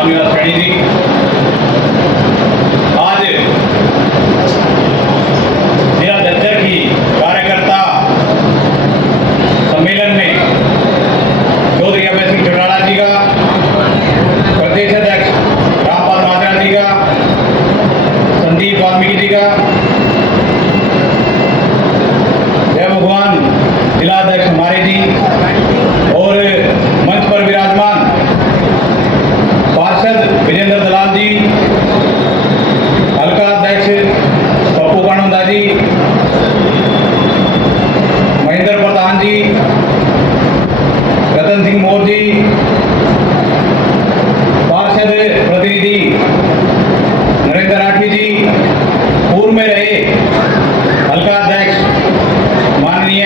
रामनिवास सैनी जी, आज जिला झज्जर की कार्यकर्ता सम्मेलन में चौधरी अभय सिंह चौटाला जी का, प्रदेश अध्यक्ष रामपाल माजरा जी का, संदीप वाल्मीकि जी का, जय भगवान जिला अध्यक्ष हमारे जी और मंच पर विराजमान पार्षद विजेंद्र दलाल जी, हल्का अध्यक्ष पप्पू कानूंदा जी, महेंद्र प्रधान जी, रतन सिंह मोर जी, पार्षद प्रतिनिधि नरेंद्र राठी जी, पूर्व में रहे हल्का अध्यक्ष माननीय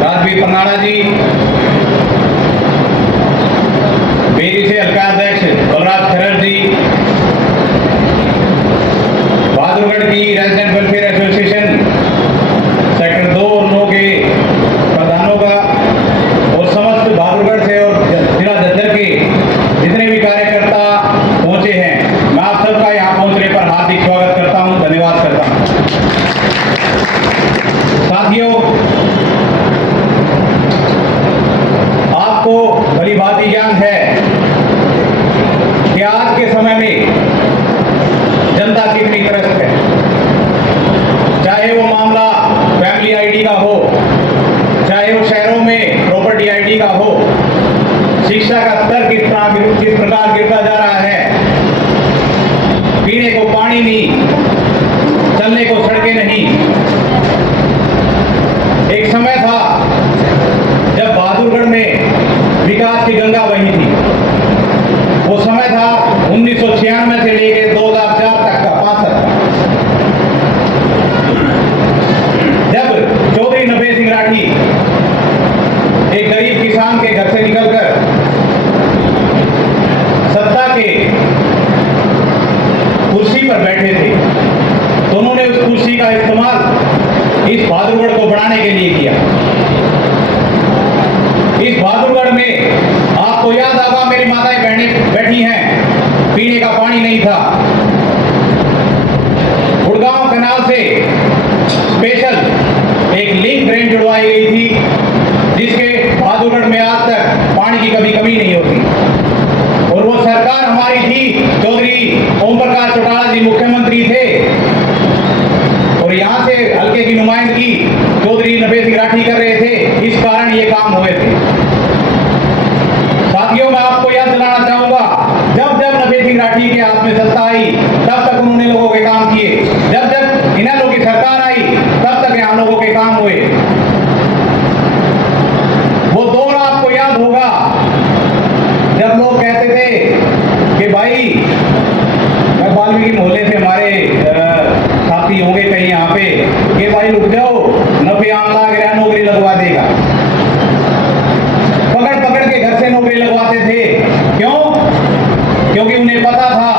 राजवीर पन्नाड़ा जी, बेरी से हल्का अध्यक्ष बलराज खरड़ जी, बहादुरगढ़ की रेजिडेंट वेलफेयर एसोसिएशन सेक्टर 2 और 9 के प्रधानों का और समस्त बहादुरगढ़ से और जिला झज्जर के जितने भी कार्यकर्ता पहुंचे हैं, मैं आप सबका यहाँ पहुंचने पर हार्दिक स्वागत करता हूं, धन्यवाद करता हूं। साथियों, आपको भली भांति ज्ञान है कि आज के समय में जनता कितनी त्रस्त है। चाहे वो मामला फैमिली आईडी का हो, चाहे वो शहरों में प्रॉपर्टी आईडी का हो, शिक्षा का स्तर किस प्रकार गिरता जा रहा है, पीने को पानी नहीं, चलने को सड़कें नहीं। एक समय था जब बहादुरगढ़ में विकास की गंगा बही थी। वो समय था 1996 से लेकर 2004 तक का, 5 तक, जब चौधरी नफे सिंह राठी एक गरीब किसान के घर से निकलकर सत्ता के कुर्सी पर बैठे थे, तो उन्होंने उस कुर्सी का इस्तेमाल इस बहादुरगढ़ को बढ़ाने के लिए किया। इस बहादुरगढ़ में आपको याद होगा, मेरी माताएं बहनें बैठी हैं, पीने का पानी नहीं था। गुड़गांव कैनाल से स्पेशल एक लिंक ड्रेन जुड़वाई गई थी, जिसके बहादुरगढ़ में आज तक पानी की कभी कमी नहीं होती। और वो सरकार हमारी थी, चौधरी ओम प्रकाश चौटाला जी मुख्यमंत्री थे और यहाँ से हल्के की नुमाइंदगी चौधरी नफे सिंह राठी कर रहे थे। इस कारण ये काम हुए थे। साथियों, मैं आपको याद दिलाना चाहूंगा, जब जब नफे सिंह राठी के हाथ में सत्ता आई, तब तक उन्होंने लोगों के काम किए। जब जब इन लोगों की सरकार आई, तब तक यहाँ लोगों के काम हुए। वो दौर आपको याद होगा जब लोग कहते थे कि भाई, मैं वाल्मीकि मोहल्ले से हमारे साथी होंगे कहीं यहाँ पे, कि भाई रुक जाओ, नफे आम लाग रहा, नौकरी लगवा देगा। पकड़ पकड़ के घर से नौकरी लगवाते थे। क्यों? क्योंकि उन्हें पता था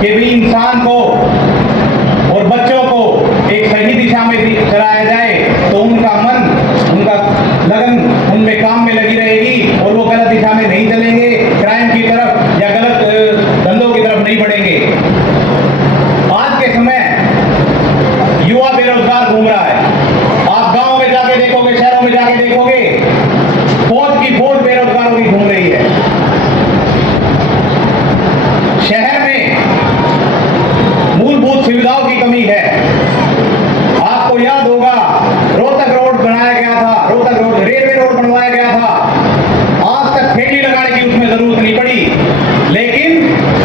कि भी इंसान को और बच्चों को एक सही दिशा में चलाया जाए तो उनका मन, उनका लगन उनमें काम में लगी रहेगी और वो गलत दिशा में नहीं चलेंगे, क्राइम की तरफ या गलत धंधों की तरफ नहीं बढ़ेंगे। आज के समय युवा बेरोजगार घूम रहा है। आप गांव में जाके देखोगे, शहरों में जाके देखोगे, फौज की फौज बेरोजगारों की घूम रही है। शहर में मूलभूत सुविधाओं की कमी है। आपको याद होगा, रोहतक रोड बनाया गया था, रोहतक रोड, रेलवे रोड बनवाया गया था। आज तक ठेली लगाने की उसमें जरूरत नहीं पड़ी, लेकिन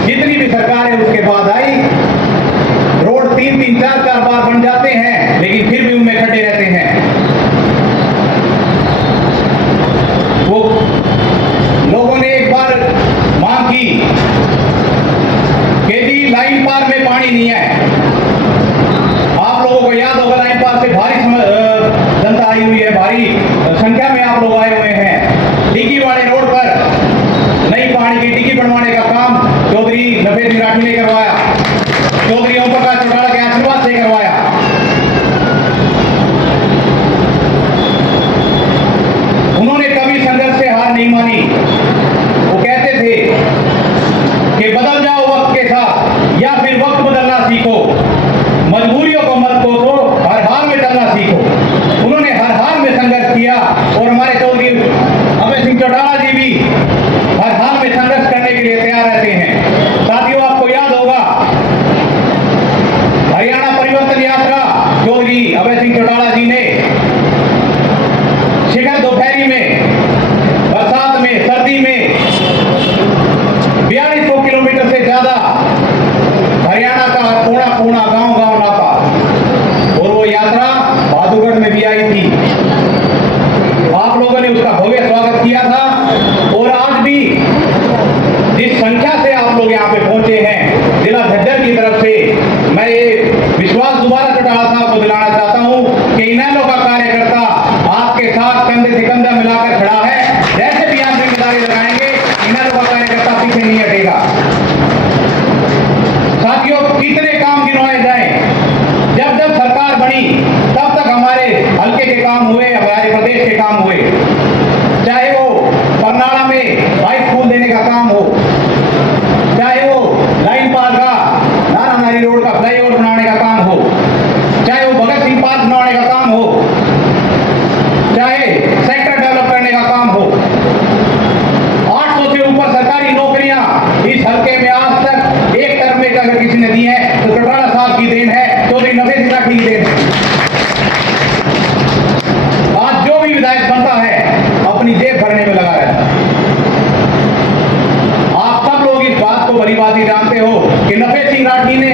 जितनी भी सरकारें उसके बाद आई, रोड 3-3, 4-4 बार बन जाते हैं, लेकिन फिर भी उनमें खड्डे रहते हैं। वो लोगों ने एक बार मांग की कि जी लाइन पार में पानी नहीं है। आप लोगों को याद होगा, लाइन पार से भारी जनता आई हुई है, भारी संख्या में आप लोग आए हुए हैं। डिग्गी वाले रोड पर नई पानी की डिग्गी बनवाने का काम चौधरी नफे सिंह राठी ने करवाया, चौधरी ओम प्रकाश चौटाला के आशीर्वाद से करवाया। उन्होंने कभी संघर्ष से हार नहीं मानी। वो कहते थे कि बात ही जानते हो कि नफे सिंह राठी ने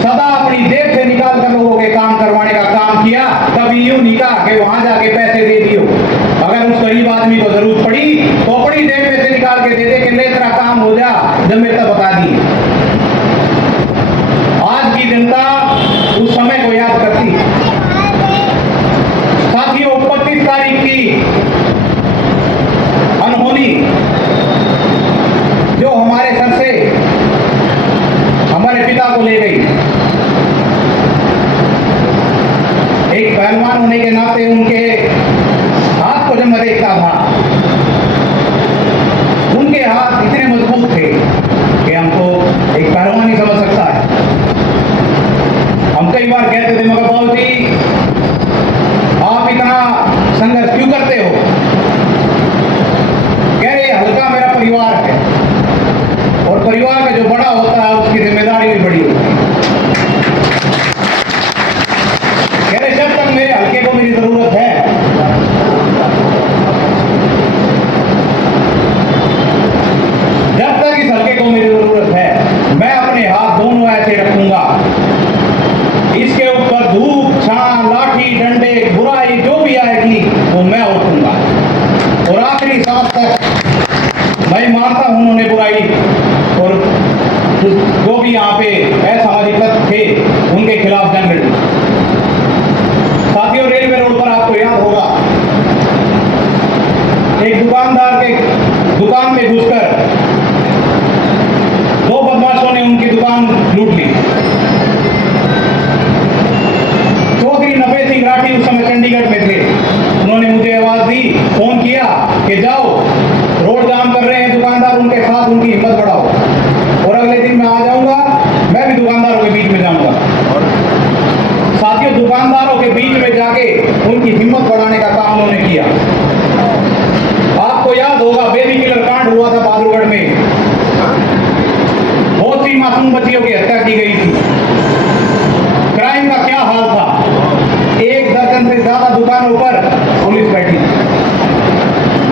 सदा अपनी जेब से निकाल कर लोगों के काम करवाने का काम किया। कभी यूं नहीं कहा कि वहां जाके पैसे दे दियो। अगर उस गरीब आदमी को जरूरत पड़ी तो अपनी जेब में से निकाल के दे दे कि ले तेरा काम हो जा, जब मेरे तक बता दी। आज की जनता उस समय को याद करती है। साथियों, 25 तारीख की अनहोनी जो हमारे सर से हमारे पिता को ले गई, एक पहलवान होने के नाते उनके हाथ को जब मैं देखता था, उनके हाथ इतने मजबूत थे कि हमको एक पहलवान ही समझ सकता है। हम कई बार कहते थे मगर बाबू जी आप इतना संघर्ष क्यों करते हो? कह रहे हल्का मेरा परिवार है और परिवार में जो बड़ा होता है उसकी जिम्मेदारी भी बड़ी होती है। कह रहे जब तक मेरे हल्के को मेरी जरूरत है, जब तक इस हल्के को मेरी जरूरत है, मैं अपने हाथ दोनों ऐसे रखूंगा, इसके ऊपर धूप छां लाठी डंडे बुराई जो भी आएगी वो मैं उठूंगा और आखिरी सांस तक मैं मानता हूं उन्होंने बुराई और जो भी यहाँ पे असामाजिक तत्व थे उनके खिलाफ जंग लड़ी। साथियों, रेलवे रोड पर आपको याद होगा एक दुकानदार के दुकान में घुसकर दो बदमाशों ने उनकी दुकान लूट ली। चौधरी नफे सिंह राठी उस समय चंडीगढ़ में थे। उन्होंने मुझे आवाज दी, फोन किया कि जाओ रोड जाम कर रहे हैं दुकानदार, उनके साथ उनकी हिम्मत बढ़ाओ और अगले दिन मैं आ जाऊंगा, मैं भी दुकानदारों के बीच में जाऊंगा। साथियों, दुकानदारों के बीच में जाके उनकी हिम्मत बढ़ाने का काम उन्होंने किया। आपको याद होगा बेबी किलर कांड हुआ था बहादुरगढ़ में, बहुत सी मासूम बच्चियों की हत्या की गई थी। क्राइम का क्या हाल था, 1 दर्जन से ज्यादा दुकानों पर पुलिस बैठी।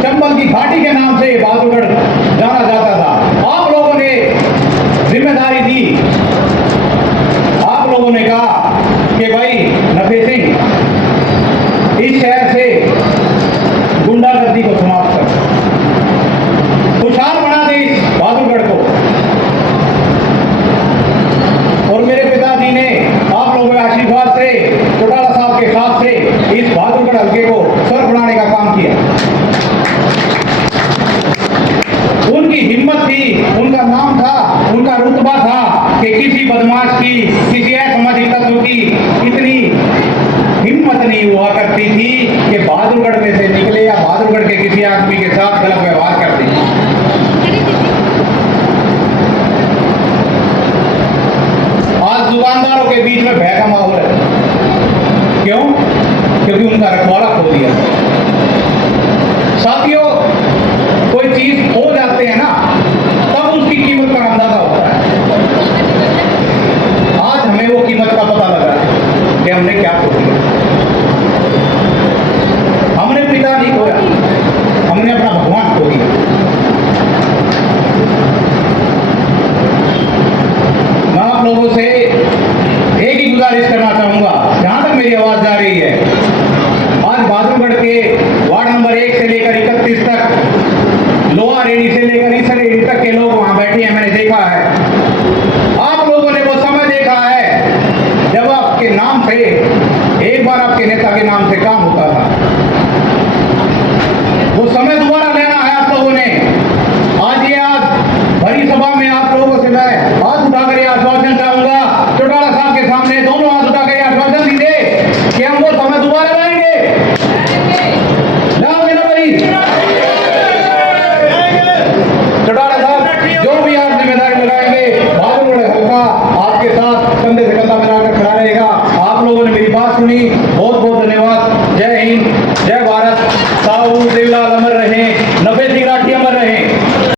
चंबल की घाटी के नाम से बहादुरगढ़ जाना जाता था। आप लोगों ने जिम्मेदारी दी, आप लोगों ने कहा कि भाई नफे सिंह इस शहर से गुंडागर्दी को समाप्त कर, खुशहाल बना दे इस बहादुरगढ़ को। और मेरे पिताजी ने आप लोगों के आशीर्वाद से, चौटाला साहब के साथ से इस बहादुरगढ़ हल्के को सर बनाने का काम किया। उनकी हिम्मत थी, उनका नाम था, उनका रुतबा था कि किसी बदमाश की, किसी असामाजिक तत्व की इतनी हिम्मत नहीं हुआ करती थी कि बहादुरगढ़ में से निकले या बहादुरगढ़ के किसी आदमी के साथ गलत व्यवहार कर दे। आज दुकानदारों के बीच में भय का माहौल है। क्यों? क्योंकि उनका रखवाला खो दिया। साथियों, कोई चीज खो जाते हैं ना, तब उसकी कीमत का अंदाजा होता है। आज हमें वो कीमत का पता लगा कि हमने क्या खो दिया। हमने पिता नहीं खोया, हमने अपना भगवान खो दिया। मैं आप लोगों से एक ही गुजारिश करना चाहूंगा, जहां तक मेरी आवाज जा रही है, आज बहादुरगढ़ के वार्ड नंबर 1 से लेकर 31 तक, लोहा रेडी से लेकर इस रेडी तक के लोग वहां बैठे हैं। मैंने देखा है, आप लोगों ने वो समय देखा है जब आपके नाम से, एक बार आपके नेता के नाम से काम होता था। वो समय दोबारा लेना है आप लोगों ने। आज भरी सभा में आप लोगों से मैं हाथ उठाकर यह आश्वासन चाहूंगा, चौटाला साहब के सामने दोनों हाथ उठाकर यह आश्वासन दीजिए कि हम वो समय दोबारा लाएंगे। लाओगे ना भाई? चौटाला साहब जो भी आप जिम्मेदारी लगाएंगे, बहादुरगढ़ हल्का आपके साथ कंधे से कंधा मिलाकर खड़ा रहेगा। आप लोगों ने मेरी बात सुनी,